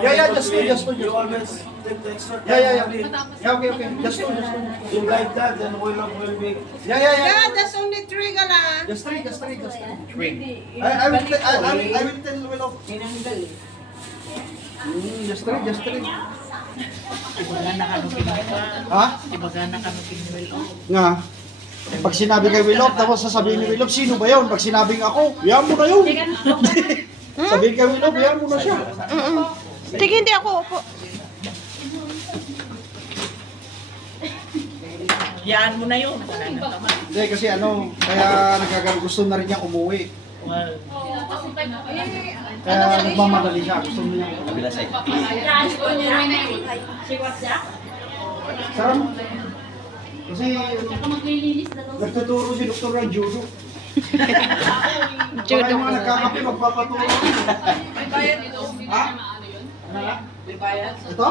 Yeah. Just two. You always take the extra time. Yeah, okay. Just two. You like that, then will be. Yeah. That's only 3 ka lang. Just three. Three. I will tell Willow. Just three. Ibaga na kanukin mo pa. Ha? Ibaga na kanukin mo rin. Nga. Pag sinabi kay Willow, tapos sasabihin ni Willow, sino ba yun? Pag sinabing ako, yan mo na yun. Sabihin kay Willow, yan mo na siya. Sige, hindi ako upo. Yan mo na yun. Wala na naman. Hindi, kasi kaya gusto na rin niya umuwi. Well, Kaya nagmamadali siya, gusto niya. Sarap. Kasi nagtuturo si Dr. ng judo. Baka yung mga nagkakape, magpapaturo. May bayad ito. Ha? May bayad. Ito?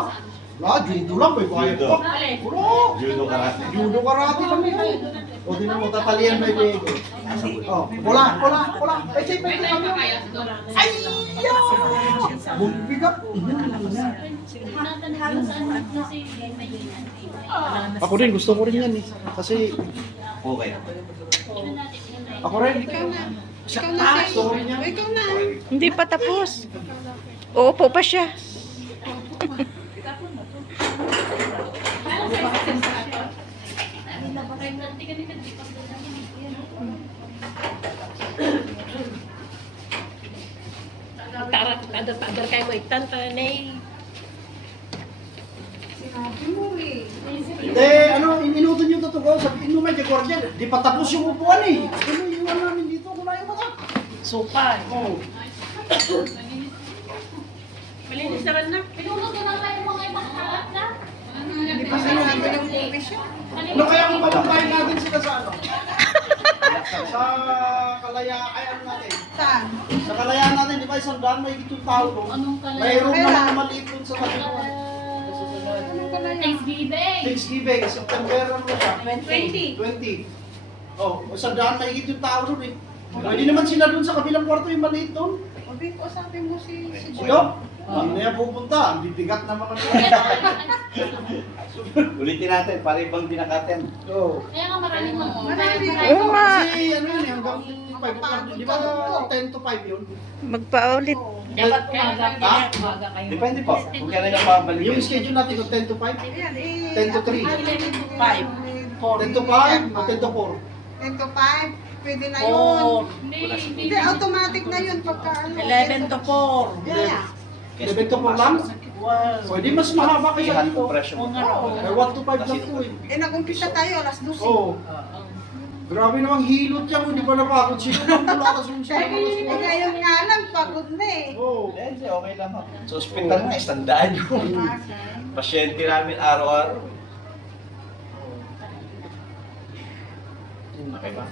Wala, judo lang, may bayad pa. Wala. Judo karate. Judo karate lang yun. O, di mo, tatalian may bego. Oh, wala. Ay, say, pwede kami. Ay, bumbigat. Ako rin, gusto ko rin yan eh. Kasi, Okay. ako rin. Ikaw na, Gusto ko rin yan. Ikaw na. Hindi pa tapos. Uupo pa siya. Tadar kayo mo itantanay. Sinabi mo eh. Inuton yung totoo. Sabihin mo may kagwardiyan. Di pa tapos yung upuan eh. Ano iwan namin dito kung na yung mga. supa. Oh. Malinis naman na. Hindi pa sinabi yung provision. Ano kaya kung palumpahin natin sila sa ano? Sa kalayaan natin. Saan? Sa kalayaan natin, di ba isang daan may itong tao doon? Mayroon naman na maliit doon sa tabi ko. Anong ka na yan? Thanksgiving, September ano siya? 20. 20. Oh, isang daan may itong tao doon eh. Pwede naman sila doon sa kabilang kwarto yung maliit doon. Sabi ko, sabi mo si Sino? Hindi na yan pupunta. Ang bibigat naman ang Ulitin natin, para ibang dinakaten. Oo. Kaya nga maraming Oo nga. Kasi ano yun eh, hanggang 5 o'clock. Di ba 10 to 5 yun? Magpaulit. Dapat umaga kayo. Depende po, kung kailan yung mabalik. Yung schedule natin kung 10 to 5? Ayan, 10 to 3? 10 to 5 o 10 to 4? 10 to 5. Pwede na yun. Hindi, automatic na yun pagka ano. 11 to 4. Yeah. 11 to 4 lang? Wow. Pwede mas mahaba kayo sa Ihan dito. compression. Ay 1 to 5 lang to eh. Nag-umpisa tayo, alas 12. Oo. Grabe namang hilot yan, hindi pa napakot. Sino nang mula ka sumusino? Eh, ngayon nga lang, pagod na eh. Oo. Hindi, okay lang ako. Sa ospital nga, istandaan yung pasyente namin araw-araw. Okay ba?